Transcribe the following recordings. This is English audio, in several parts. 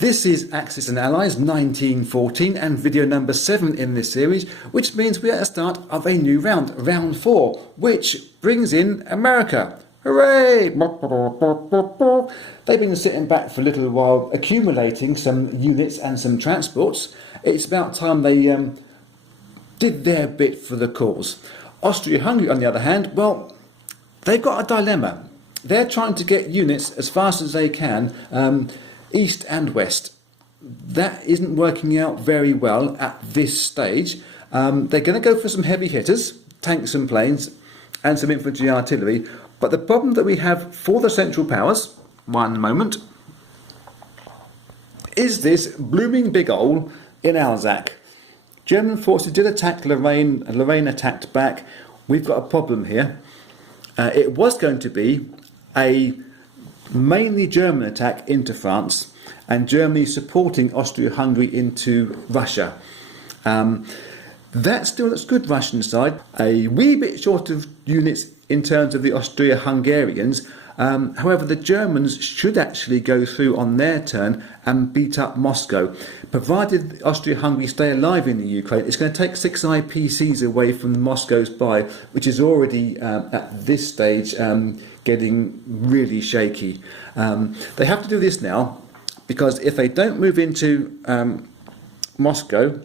This is Axis and Allies 1914 and video number 7 in this series, which means we are at the start of a new round, round 4, which brings in America. Hooray! They've been sitting back for a little while, accumulating some units and some transports. It's about time they did their bit for the cause. Austria-Hungary, on the other hand, well, they've got a dilemma. They're trying to get units as fast as they can, east and west. That isn't working out very well at this stage. They're going to go for some heavy hitters, tanks and planes, and some infantry artillery. But the problem that we have for the Central Powers, one moment, is this blooming big hole in Alsace. German forces did attack Lorraine, and Lorraine attacked back. We've got a problem here. It was going to be a mainly German attack into France, and Germany supporting Austria-Hungary into Russia. That still looks good, Russian side. A wee bit short of units in terms of the Austria-Hungarians. However, the Germans should actually go through on their turn and beat up Moscow. Provided Austria-Hungary stay alive in the Ukraine, it's going to take 6 IPCs away from Moscow's buy, which is already at this stage getting really shaky. They have to do this now, because if they don't move into Moscow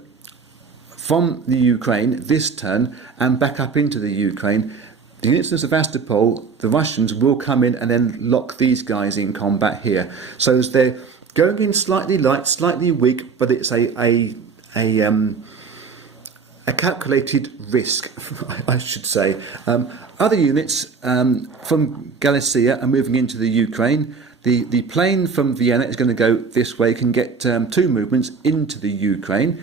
from the Ukraine this turn and back up into the Ukraine, the units of Sevastopol, the Russians will come in and then lock these guys in combat here. So as they're going in slightly light, slightly weak, but it's a calculated risk, I should say. Other units from Galicia are moving into the Ukraine. The plane from Vienna is going to go this way, can get 2 movements into the Ukraine. In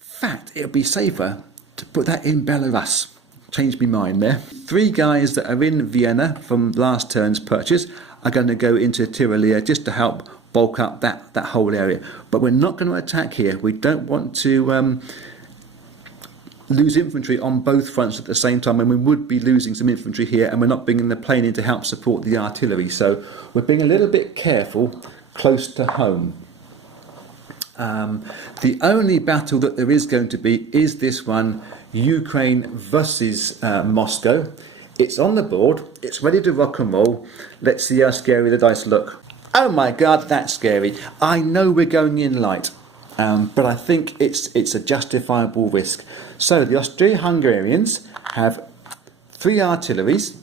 fact, it would be safer to put that in Belarus. Changed my mind there. 3 guys that are in Vienna from last turn's purchase are going to go into Tyrolia just to help bulk up that whole area. But we're not going to attack here. We don't want to lose infantry on both fronts at the same time, and we would be losing some infantry here, and we're not bringing the plane in to help support the artillery. So we're being a little bit careful close to home. The only battle that there is going to be is this one, Ukraine versus Moscow. It's on the board, it's ready to rock and roll. Let's see how scary the dice look. Oh my god, that's scary. I know we're going in light, but I think it's a justifiable risk. So the Austria-Hungarians have 4 artilleries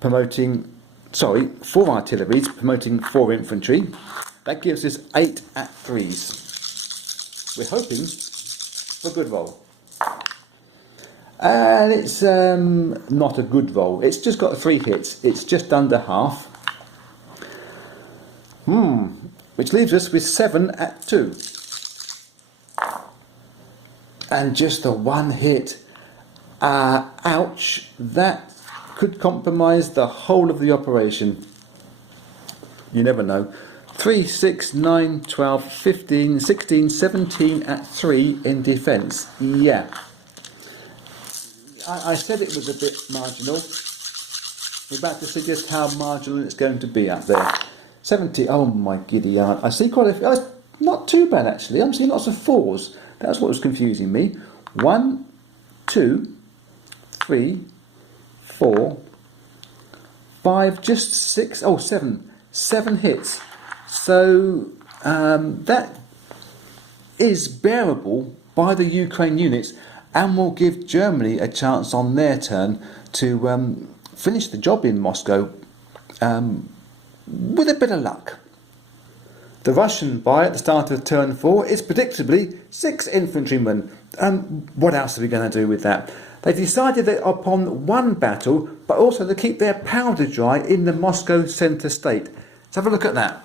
promoting 4 infantry. That gives us 8 at 3s. We're hoping for a good roll. And it's not a good roll. It's just got 3 hits. It's just under half. Which leaves us with 7 at 2. And just the 1 hit. Ouch. That could compromise the whole of the operation. You never know. 3, 6, 9, 12, 15, 16, 17 at 3 in defence. Yeah. I said it was a bit marginal. We're about to see just how marginal it's going to be up there. 70, oh my giddy aunt. I see quite a few. Oh, it's not too bad actually. I'm seeing lots of 4s. That's what was confusing me. 1, 2, 3, 4, 5, just 6, 7. 7 hits. So that is bearable by the Ukraine units, and will give Germany a chance on their turn to finish the job in Moscow with a bit of luck. The Russian buy at the start of turn 4 is predictably 6 infantrymen. What else are we going to do with that? They decided that upon 1 battle, but also to keep their powder dry in the Moscow centre state. Let's have a look at that.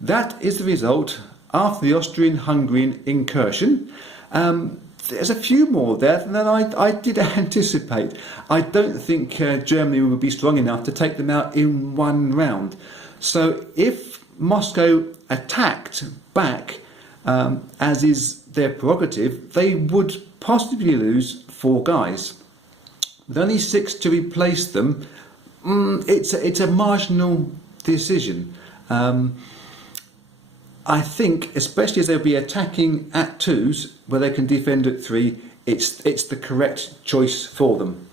That is the result after the Austrian-Hungarian incursion. There's a few more there than I did anticipate. I don't think Germany would be strong enough to take them out in 1 round. So if Moscow attacked back, as is their prerogative, they would possibly lose 4 guys. With only 6 to replace them, it's a marginal decision. I think, especially as they'll be attacking at 2s, where they can defend at 3, it's the correct choice for them.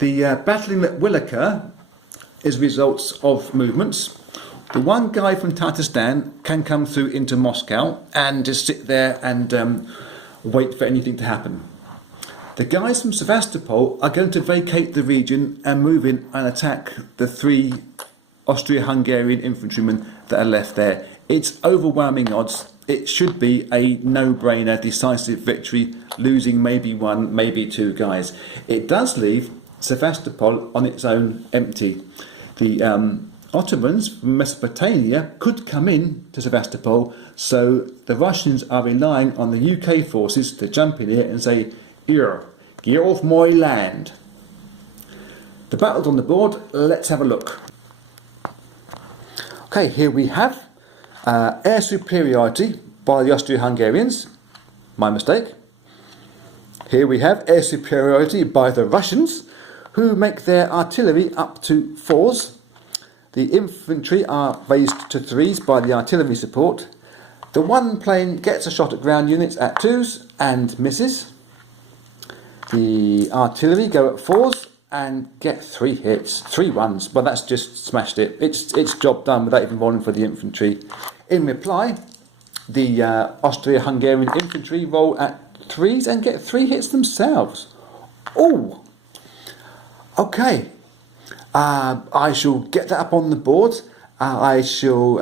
The battling that will occur is results of movements. The one guy from Tatarstan can come through into Moscow and just sit there and wait for anything to happen. The guys from Sevastopol are going to vacate the region and move in and attack the 3 Austria-Hungarian infantrymen that are left there. It's overwhelming odds. It should be a no-brainer, decisive victory, losing maybe 1, maybe 2 guys. It does leave Sevastopol on its own empty. The Ottomans from Mesopotamia could come in to Sevastopol, so the Russians are relying on the UK forces to jump in here and say, "Here, get off my land." The battle's on the board. Let's have a look. Okay, here we have air superiority by the Austro-Hungarians. My mistake. Here we have air superiority by the Russians, who make their artillery up to 4s. The infantry are raised to 3s by the artillery support. The one plane gets a shot at ground units at 2s and misses. The artillery go at 4s and get 3 hits, 3 1s, but that's just smashed it. It's job done without even rolling for the infantry. In reply, the Austria-Hungarian infantry roll at 3s and get 3 hits themselves. Oh, okay. I shall get that up on the board. I shall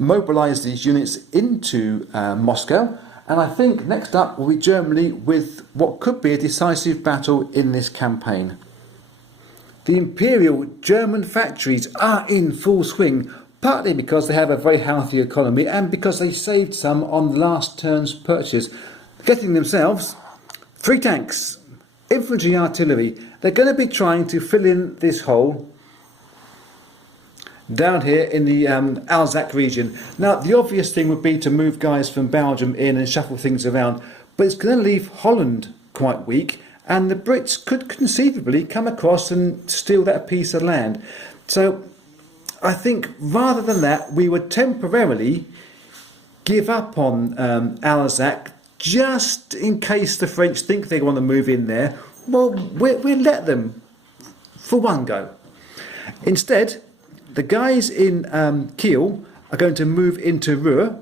mobilise these units into Moscow, and I think next up will be Germany with what could be a decisive battle in this campaign. The Imperial German factories are in full swing, partly because they have a very healthy economy and because they saved some on last turn's purchase, getting themselves 3 tanks, infantry, artillery. They're going to be trying to fill in this hole down here in the Alsace region. Now, the obvious thing would be to move guys from Belgium in and shuffle things around, but it's going to leave Holland quite weak, and the Brits could conceivably come across and steal that piece of land. So I think rather than that, we would temporarily give up on Alsace, just in case the French think they want to move in there. Well, we'll let them for one go. Instead, the guys in Kiel are going to move into Ruhr,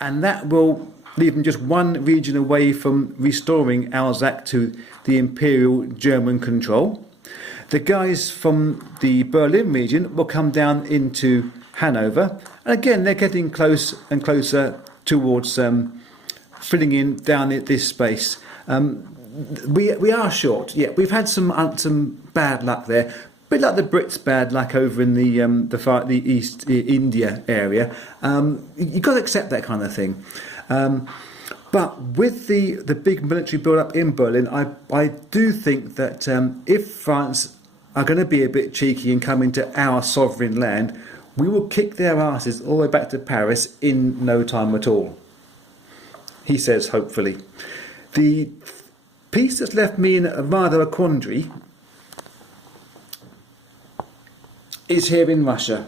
and that will leave them just 1 region away from restoring Alsace to the Imperial German control. The guys from the Berlin region will come down into Hanover, and again they're getting close and closer towards filling in down this space. We are short. Yeah, we've had some bad luck there. A bit like the Brits' bad luck over in the East India area. You've got to accept that kind of thing. But with the big military build-up in Berlin, I do think that if France are going to be a bit cheeky and come into our sovereign land, we will kick their asses all the way back to Paris in no time at all. He says, hopefully. The piece that's left me in rather a quandary is here in Russia.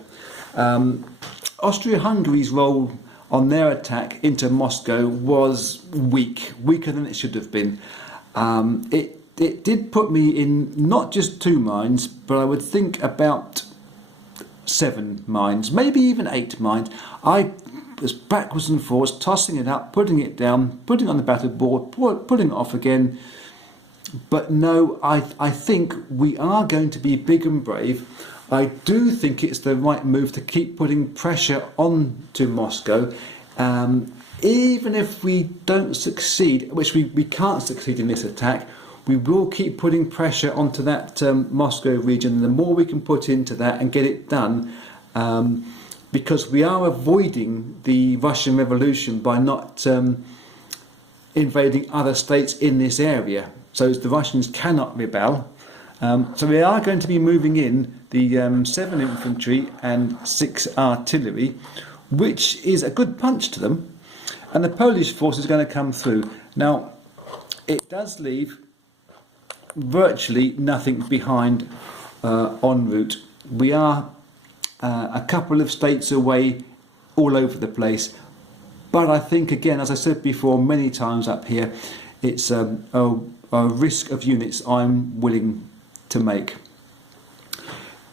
Austria-Hungary's role on their attack into Moscow was weaker than it should have been. It did put me in not just 2 minds, but I would think about 7 minds, maybe even 8 minds. I was backwards and forwards, tossing it up, putting it down, putting it on the battle board, putting it off again. But no, I think we are going to be big and brave. I do think it's the right move to keep putting pressure on to Moscow, even if we don't succeed, which we can't succeed in this attack. We will keep putting pressure onto that Moscow region. The more we can put into that and get it done, because we are avoiding the Russian Revolution by not invading other states in this area. So the Russians cannot rebel. So we are going to be moving in the 7 infantry and 6 artillery, which is a good punch to them. And the Polish force is going to come through. Now, it does leave virtually nothing behind en route. We are a couple of states away all over the place. But I think, again, as I said before many times up here, it's a risk of units I'm willing to make.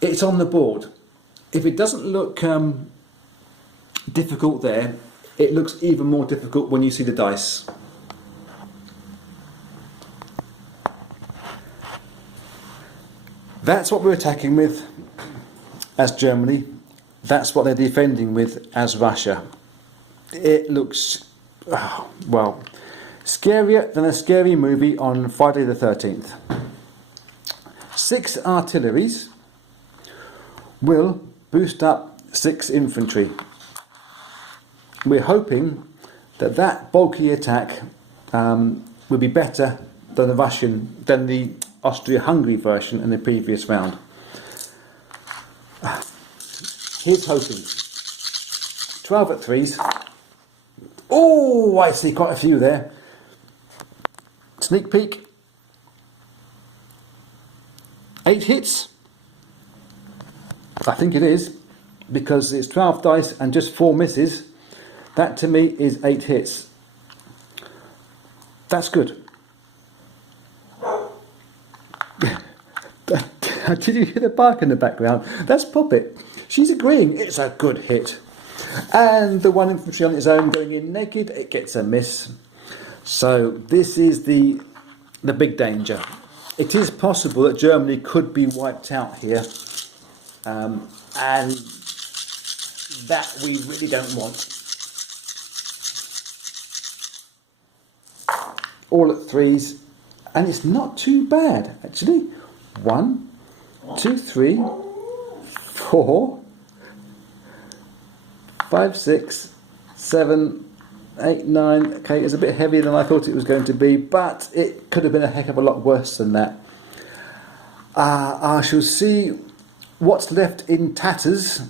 It's on the board. If it doesn't look difficult there, it looks even more difficult when you see the dice. That's what we're attacking with as Germany. That's what they're defending with as Russia. It looks, well, scarier than a scary movie on Friday the 13th. 6 artilleries will boost up 6 infantry. We're hoping that that bulky attack will be better than the Austria-Hungary version in the previous round. Here's hoping. 12 at 3s. Oh, I see quite a few there. Sneak peek. 8 hits. I think it is, because it's 12 dice and just 4 misses. That to me is 8 hits. That's good. Did you hear the bark in the background? That's Poppet. She's agreeing it's a good hit. And the 1 infantry on its own going in naked, it gets a miss. So this is the big danger. It is possible that Germany could be wiped out here, and that we really don't want. All at 3s, and it's not too bad actually. 1, 2, 3, 4, 5, 6, 7, 8, 9. Okay, it's a bit heavier than I thought it was going to be, but it could have been a heck of a lot worse than that. I shall see what's left in tatters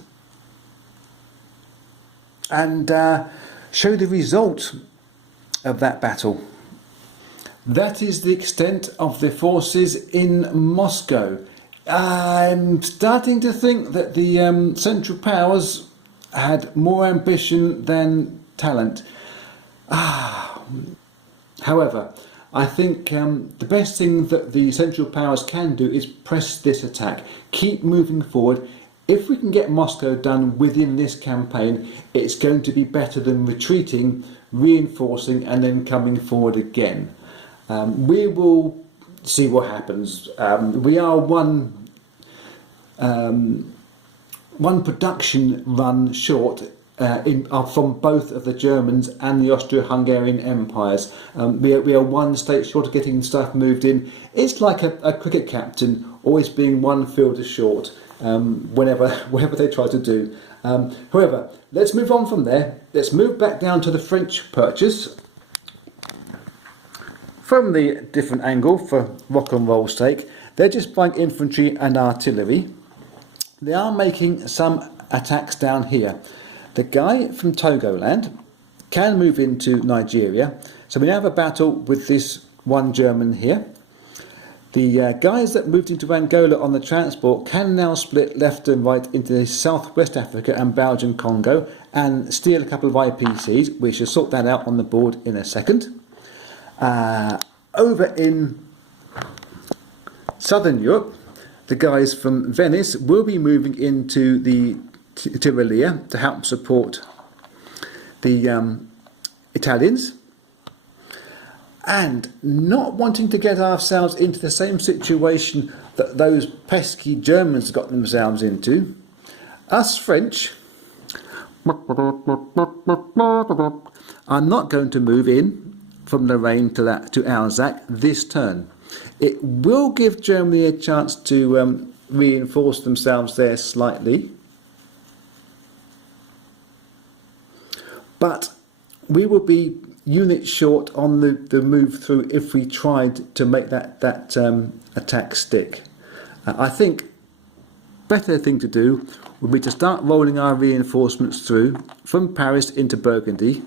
and show the result of that battle. That is the extent of the forces in Moscow. I'm starting to think that the Central Powers had more ambition than talent. However, I think the best thing that the Central Powers can do is press this attack. Keep moving forward. If we can get Moscow done within this campaign, it's going to be better than retreating, reinforcing and then coming forward again. We will see what happens. We are one production run short from both of the Germans and the Austro-Hungarian empires. We are one state short of getting stuff moved in. It's like a cricket captain always being one fielder short whenever they try to do. However, let's move on from there. Let's move back down to the French purchase. From the different angle, for rock and roll's sake, they're just buying infantry and artillery. They are making some attacks down here. The guy from Togoland can move into Nigeria, so we now have a battle with this one German here. The guys that moved into Angola on the transport can now split left and right into Southwest Africa and Belgian Congo and steal a couple of IPCs. We shall sort that out on the board in a second. Over in Southern Europe, the guys from Venice will be moving into the Tyrolia to help support the Italians, and not wanting to get ourselves into the same situation that those pesky Germans got themselves into, us French are not going to move in from Lorraine to Alsace this turn. It will give Germany a chance to reinforce themselves there slightly, but we will be units short on the move through if we tried to make that attack stick. I think better thing to do would be to start rolling our reinforcements through from Paris into Burgundy,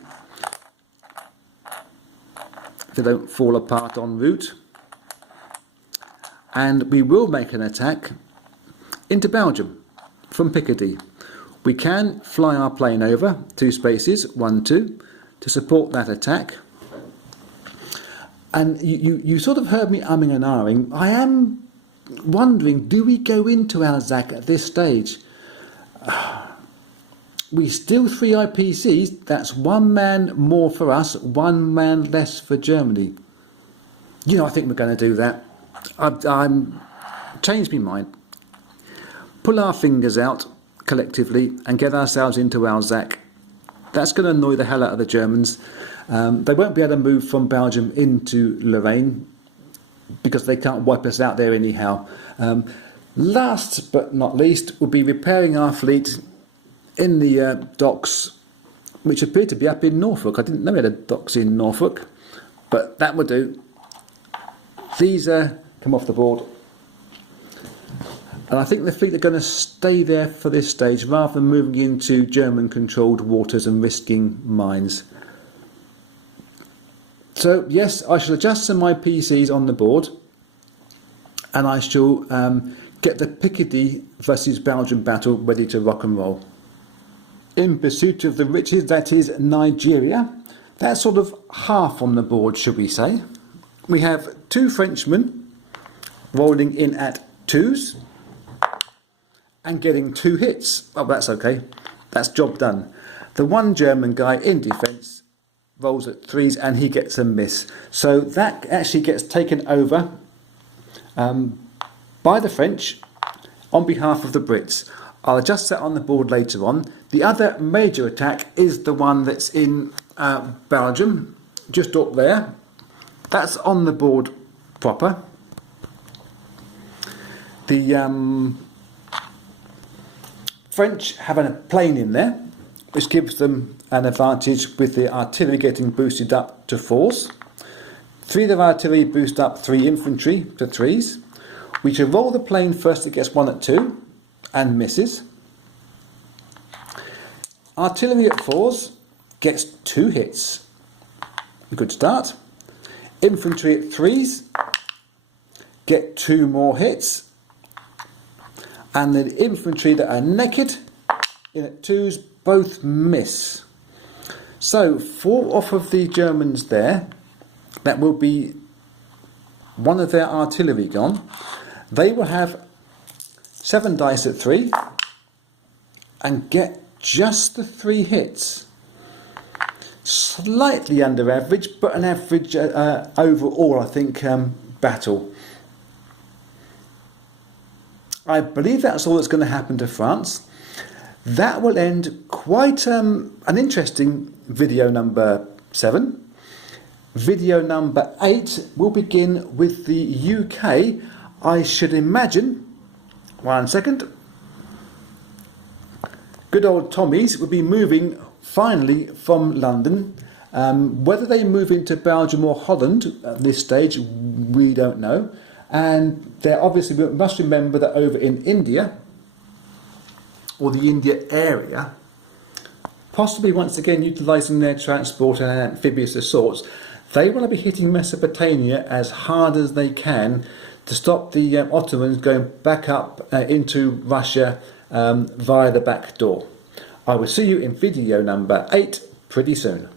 if they don't fall apart en route, and we will make an attack into Belgium from Picardy. We can fly our plane over 2 spaces, 1, 2, to support that attack. And you sort of heard me umming and ahhing. I am wondering, do we go into Alsace at this stage? We steal 3 IPCs, that's 1 man more for us, 1 man less for Germany. You know, I think we're going to do that. I'm changed my mind. Pull our fingers out collectively and get ourselves into Alsace. That's going to annoy the hell out of the Germans. They won't be able to move from Belgium into Lorraine because they can't wipe us out there anyhow. Last but not least, we'll be repairing our fleet in the docks, which appear to be up in Norfolk. I didn't know we had docks in Norfolk, but that will do. These come off the board. And I think the fleet are going to stay there for this stage rather than moving into German-controlled waters and risking mines. So, yes, I shall adjust some of my PCs on the board, and I shall get the Picardy versus Belgium battle ready to rock and roll. In pursuit of the riches, that is Nigeria. That's sort of half on the board, should we say. We have 2 Frenchmen rolling in at 2s and getting 2 hits. Oh, that's okay. That's job done. The 1 German guy in defence rolls at 3s and he gets a miss. So that actually gets taken over by the French on behalf of the Brits. I'll adjust that on the board later on. The other major attack is the one that's in Belgium, just up there. That's on the board proper. The French have a plane in there, which gives them an advantage with the artillery getting boosted up to 4s. 3 of the artillery boost up 3 infantry to 3s. We should roll the plane first, it gets 1 at 2 and misses. Artillery at 4s gets 2 hits. A good start. Infantry at 3s get 2 more hits. And the infantry that are naked in at 2s both miss. So 4 off of the Germans there. That will be 1 of their artillery gone. They will have 7 dice at 3 and get just the 3 hits. Slightly under average, but an average overall, I think, battle. I believe that's all that's going to happen to France. That will end quite an interesting video number 7. Video number 8 will begin with the UK. I should imagine, 1 second, good old Tommies will be moving finally from London. Whether they move into Belgium or Holland at this stage, we don't know. And they're obviously, we must remember that over in India, or the India area, possibly once again utilising their transport and amphibious assaults, they want to be hitting Mesopotamia as hard as they can to stop the Ottomans going back up into Russia via the back door. I will see you in video number 8 pretty soon.